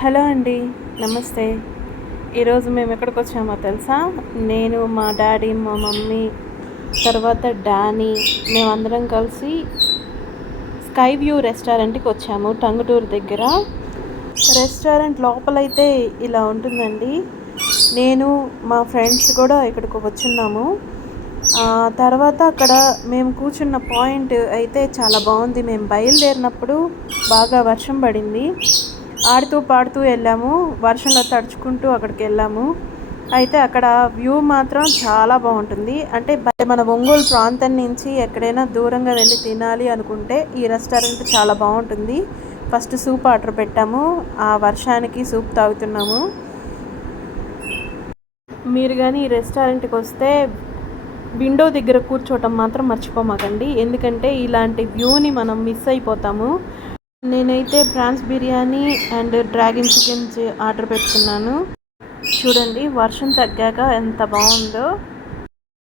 Hello అండి. నమస్తే. ఈరోజు మేము ఎక్కడికి వచ్చామో తెలుసా? నేను, మా డాడీ, మా మమ్మీ, తర్వాత డానీ మేమందరం కలిసి స్కై వ్యూ రెస్టారెంట్‌కి వచ్చాము టంగుటూరు దగ్గర. రెస్టారెంట్ లోపలైతే ఇలా ఉంటుందండి. నేను, మా ఫ్రెండ్స్ కూడా ఇక్కడికి వచ్చున్నాము. తర్వాత అక్కడ మేము కూర్చున్న పాయింట్ అయితే చాలా బాగుంది. మేము బయలుదేరినప్పుడు బాగా వర్షం పడింది. ఆడుతూ పాడుతూ వెళ్ళాము, వర్షంలో తడుచుకుంటూ అక్కడికి వెళ్ళాము. అయితే అక్కడ వ్యూ మాత్రం చాలా బాగుంటుంది. అంటే మన ఒంగోలు ప్రాంతం నుంచి ఎక్కడైనా దూరంగా వెళ్ళి తినాలి అనుకుంటే ఈ రెస్టారెంట్ చాలా బాగుంటుంది. ఫస్ట్ సూప్ ఆర్డర్ పెట్టాము, ఆ వర్షానికి సూప్ తాగుతున్నాము. మీరు కానీ ఈ రెస్టారెంట్కి వస్తే విండో దగ్గర కూర్చోవటం మాత్రం మర్చిపోమాకండి, ఎందుకంటే ఇలాంటి వ్యూని మనం మిస్ అయిపోతాము. నేనైతే prawns biryani and dragon chicken order పెట్టుకున్నాను. చూడండి వర్షం తగ్గాక ఎంత బాగుందో.